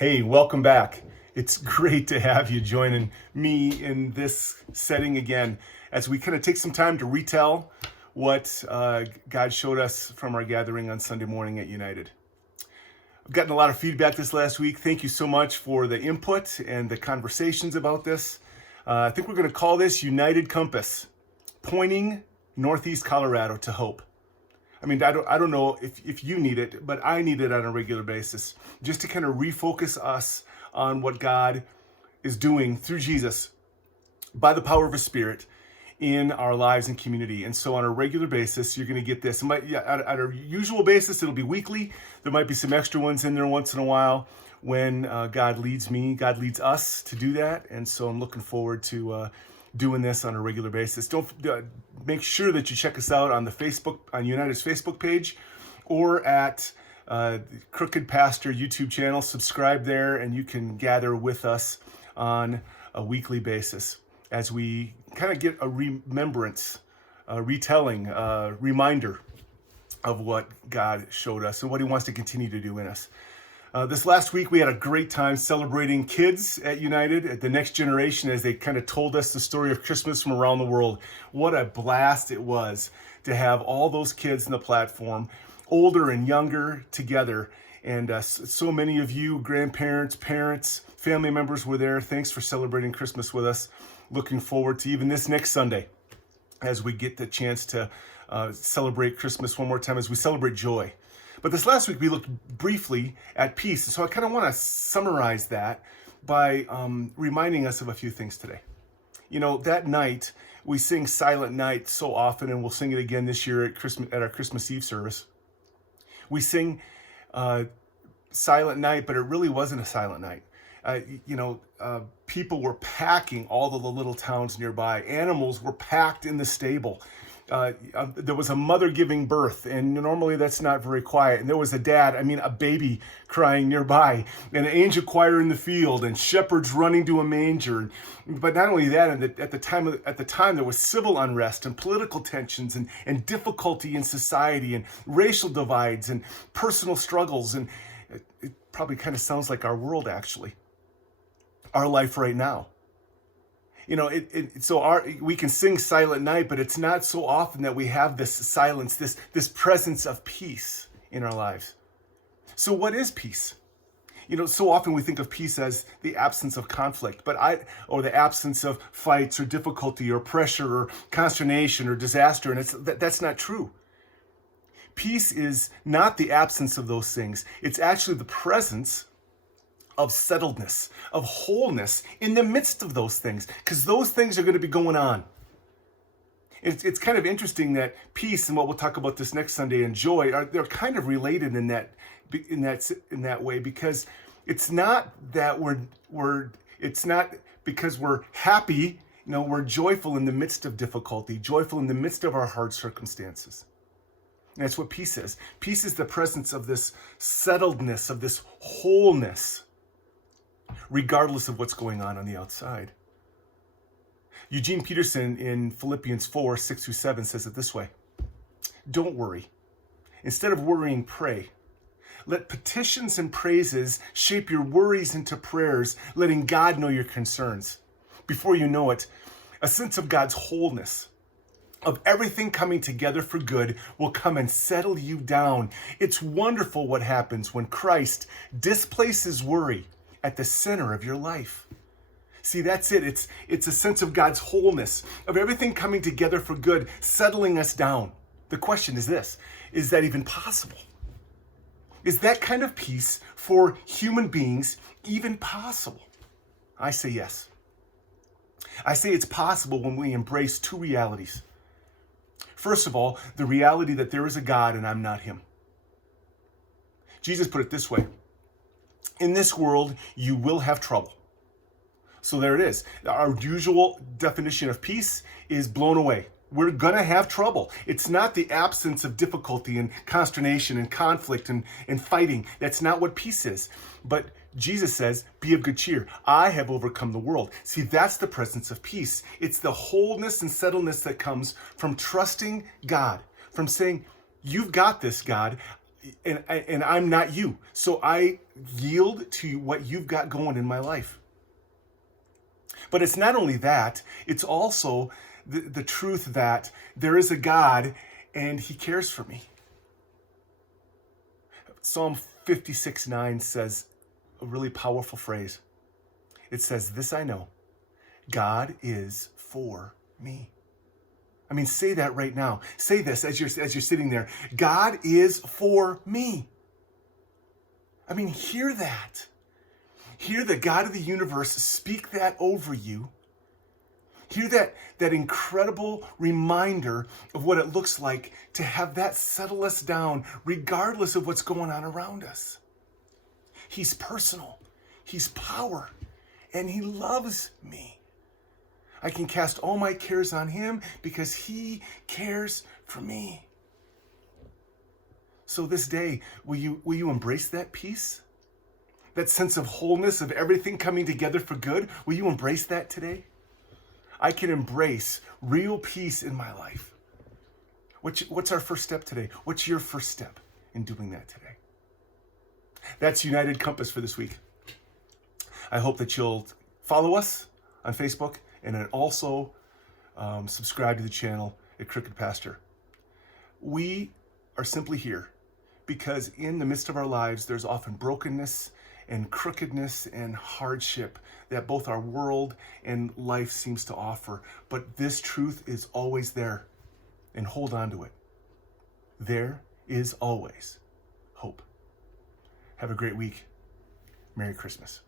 Hey, welcome back. It's great to have you joining me in this setting again as we kind of take some time to retell what God showed us from our gathering on Sunday morning at United. I've gotten a lot of feedback this last week. Thank you so much for the input and the conversations about this. I think we're going to call this United Compass, pointing Northeast Colorado to hope. I mean, I don't know if you need it, but I need it on a regular basis just to kind of refocus us on what God is doing through Jesus by the power of His Spirit in our lives and community. And so on a regular basis, you're going to get this. At a usual basis, it'll be weekly. There might be some extra ones in there once in a while when God leads us to do that. And so I'm looking forward to doing this on a regular basis. Don't make sure that you check us out on United's Facebook page or at Crooked Pastor YouTube channel. Subscribe there, and you can gather with us on a weekly basis as we kind of get a remembrance, a retelling, a reminder of what God showed us and what He wants to continue to do in us. This last week, we had a great time celebrating kids at United, at the next generation, as they kind of told us the story of Christmas from around the world. What a blast it was to have all those kids in the platform, older and younger, together. And so many of you, grandparents, parents, family members were there. Thanks for celebrating Christmas with us. Looking forward to even this next Sunday as we get the chance to celebrate Christmas one more time, as we celebrate joy. But this last week, we looked briefly at peace. So I kind of want to summarize that by reminding us of a few things today. You know, that night, we sing Silent Night so often, and we'll sing it again this year at our Christmas Eve service. We sing Silent Night, but it really wasn't a silent night. People were packing all of the little towns nearby. Animals were packed in the stable. There was a mother giving birth, and normally that's not very quiet. And there was a baby crying nearby, and an angel choir in the field, and shepherds running to a manger. But not only that, at the time there was civil unrest and political tensions and difficulty in society and racial divides and personal struggles. And it probably kind of sounds like our world, actually, our life right now. You know, we can sing Silent Night, but it's not so often that we have this silence, this presence of peace in our lives. So what is peace? You know, so often we think of peace as the absence of conflict, or the absence of fights or difficulty or pressure or consternation or disaster, and that's not true. Peace is not the absence of those things. It's actually the presence of settledness, of wholeness in the midst of those things, because those things are going to be going on. It's kind of interesting that peace, and what we'll talk about this next Sunday, and joy, they're kind of related in that way, because it's not that it's not because we're happy. No, we're joyful in the midst of difficulty, joyful in the midst of our hard circumstances. And that's what peace is. Peace is the presence of this settledness, of this wholeness, regardless of what's going on the outside. Eugene Peterson in Philippians 4:6-7 says it this way: don't worry. Instead of worrying, pray. Let petitions and praises shape your worries into prayers, letting God know your concerns. Before you know it, a sense of God's wholeness, of everything coming together for good, will come and settle you down. It's wonderful what happens when Christ displaces worry at the center of your life. See, that's it. It's a sense of God's wholeness, of everything coming together for good, settling us down. The question is this: is that even possible? Is that kind of peace for human beings even possible? I say yes. I say it's possible when we embrace two realities. First of all, the reality that there is a God and I'm not Him. Jesus put it this way: in this world, you will have trouble. So there it is. Our usual definition of peace is blown away. We're going to have trouble. It's not the absence of difficulty and consternation and conflict and fighting. That's not what peace is. But Jesus says, be of good cheer. I have overcome the world. See, that's the presence of peace. It's the wholeness and settledness that comes from trusting God, from saying, you've got this, God. and I'm not you. So I yield to what you've got going in my life. But it's not only that, it's also the truth that there is a God and he cares for me. Psalm 56:9 says a really powerful phrase. It says, "This I know, God is for me." I mean, say that right now. Say this as you're sitting there. God is for me. I mean, hear that. Hear the God of the universe speak that over you. Hear that incredible reminder of what it looks like to have that settle us down regardless of what's going on around us. He's personal. He's power. And he loves me. I can cast all my cares on him because he cares for me. So this day, will you embrace that peace? That sense of wholeness, of everything coming together for good? Will you embrace that today? I can embrace real peace in my life. What's our first step today? What's your first step in doing that today? That's United Compass for this week. I hope that you'll follow us on Facebook and then also subscribe to the channel at Crooked Pastor. We are simply here because in the midst of our lives, there's often brokenness and crookedness and hardship that both our world and life seems to offer. But this truth is always there, and hold on to it. There is always hope. Have a great week. Merry Christmas.